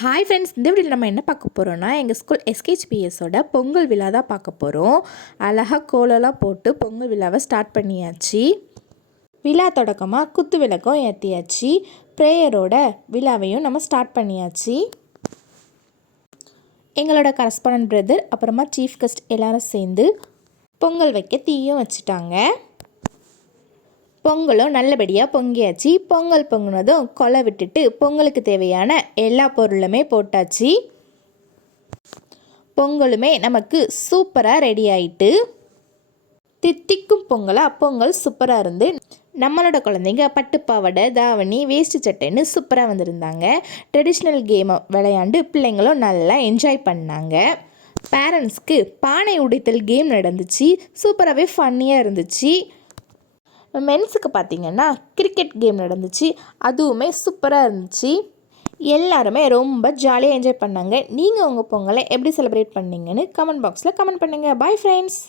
Hi friends, இந்த வீடியோவில் நம்ம என்ன பார்க்க போகிறோன்னா எங்கள் ஸ்கூல் எஸ்கேஹெச்பிஎஸோட பொங்கல் விழா தான் பார்க்க போகிறோம். அழகாக கோலம்லாம் போட்டு பொங்கல் விழாவை ஸ்டார்ட் பண்ணியாச்சு. விழா தொடக்கமாக குத்து விளக்கம் ஏற்றியாச்சு. ப்ரேயரோட விழாவையும் நம்ம ஸ்டார்ட் பண்ணியாச்சு. எங்களோட கரஸ்பாண்டன்ட் பிரதர் அப்புறமா சீஃப் கெஸ்ட் எல்லோரும் சேர்ந்து பொங்கல் வைக்க தீயும் வச்சுட்டாங்க. பொங்கலும் நல்லபடியாக பொங்கியாச்சு. பொங்கல் பொங்கினதும் கொலை விட்டுட்டு பொங்கலுக்கு தேவையான எல்லா பொருளுமே போட்டாச்சு. பொங்கலுமே நமக்கு சூப்பராக ரெடி ஆகிட்டு தித்திக்கும் பொங்கலாக பொங்கல் சூப்பராக இருந்து நம்மளோட குழந்தைங்க பட்டுப்பாவடை, தாவணி, வேஷ்டி சட்டைன்னு சூப்பராக வந்திருந்தாங்க. ட்ரெடிஷ்னல் கேமை விளையாண்டு பிள்ளைங்களும் நல்லா என்ஜாய் பண்ணாங்க. பேரண்ட்ஸ்க்கு பானை உடைத்தல் கேம் நடந்துச்சு. சூப்பராகவே ஃபன்னியாக இருந்துச்சு. மென்ஸுக்கு பார்த்திங்கன்னா கிரிக்கெட் கேம் நடந்துச்சு. அதுவுமே சூப்பராக இருந்துச்சு. எல்லாருமே ரொம்ப ஜாலியாக என்ஜாய் பண்ணாங்க. நீங்கள் உங்கள் பொங்கலை எப்படி செலிப்ரேட் பண்ணீங்கன்னு கமெண்ட் பாக்ஸில் கமெண்ட் பண்ணுங்கள். Bye friends.